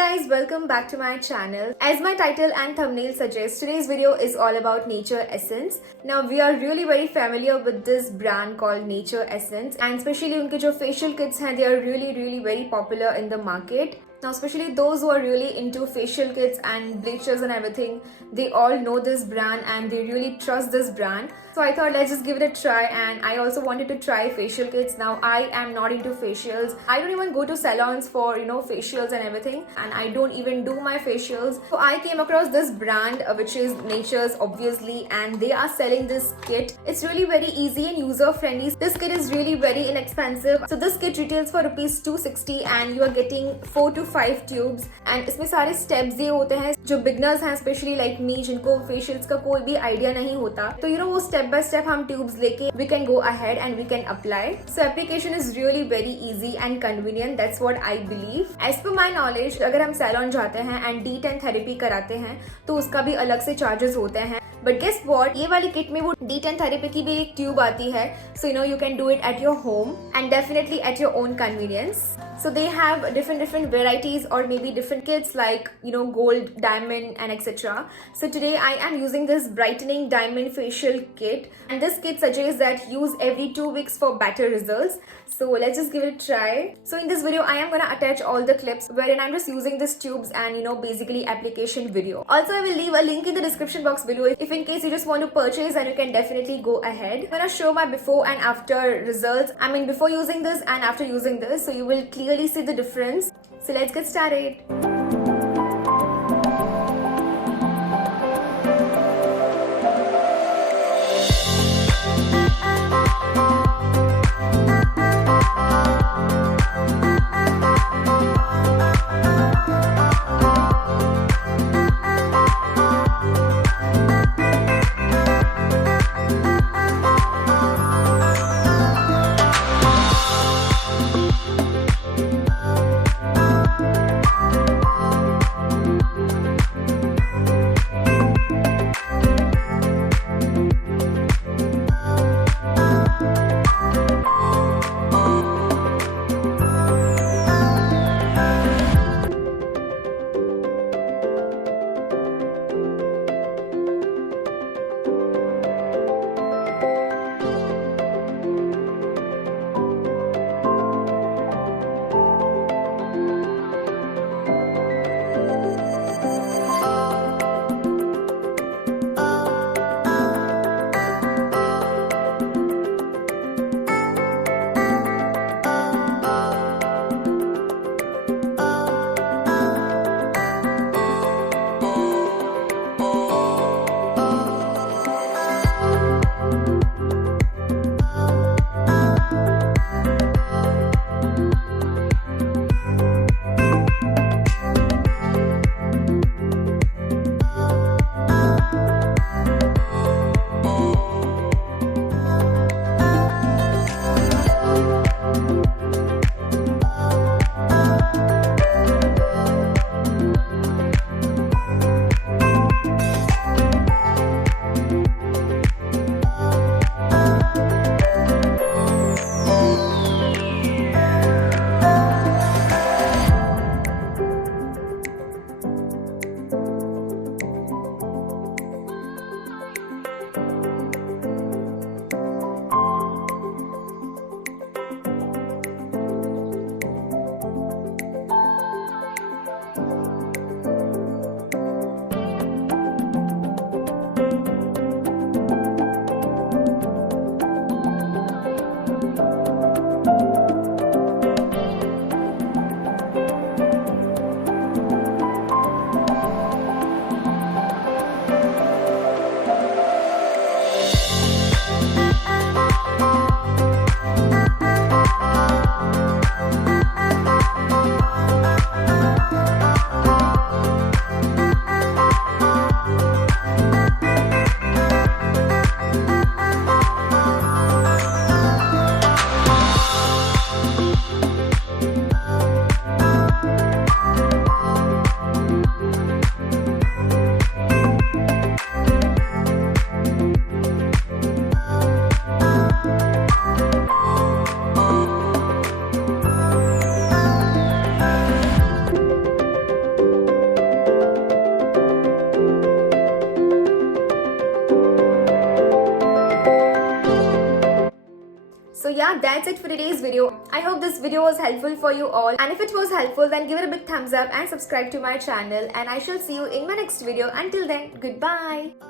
guys, welcome back to my channel. As my title and thumbnail suggests, today's video is all about Nature Essence. Now we are really very familiar with this brand called Nature Essence, and especially उनके जो facial kits हैं, they are really very popular in the market. Now especially those who are really into facial kits and bleachers and everything, they all know this brand and they really trust this brand. So I thought let's just give it a try, and I also wanted to try facial kits. Now I am not into facials. I don't even go to salons for facials and everything, and I don't even do my facials. So I came across this brand which is Nature's obviously, and they are selling this kit. It's really very easy and user friendly. This kit is really very inexpensive. So this kit retails for rupees 260 and you are getting 4 to 5 tubes, and इसमें सारे steps ये होते हैं जो beginners हैं especially like me जिनको facials का कोई भी idea नहीं होता, तो वो step by step हम tubes लेके we can go ahead and we can apply. So application is really very easy and convenient. That's what I believe. As per my knowledge, अगर हम salon जाते हैं and D10 therapy कराते हैं तो उसका भी अलग से charges होते हैं. But guess what? ये वाली kit में वो D10 therapy की भी एक tube आती है. So you can do it at your home and definitely at your own convenience. So they have different varieties or maybe different kits like gold, diamond and etc. So today I am using this brightening diamond facial kit, and this kit suggests that use every 2 weeks for better results. So let's just give it a try. So in this video I am gonna attach all the clips wherein I'm just using these tubes and basically application video. Also I will leave a link in the description box below if in case you just want to purchase, and you can definitely go ahead. I'm gonna show my before and after results. I mean before using this and after using this, so you will clearly see the difference. So let's get started. yeah, that's it for today's video. I hope this video was helpful for you all, and if it was helpful, then give it a big thumbs up and subscribe to my channel, and I shall see you in my next video. Until then, goodbye.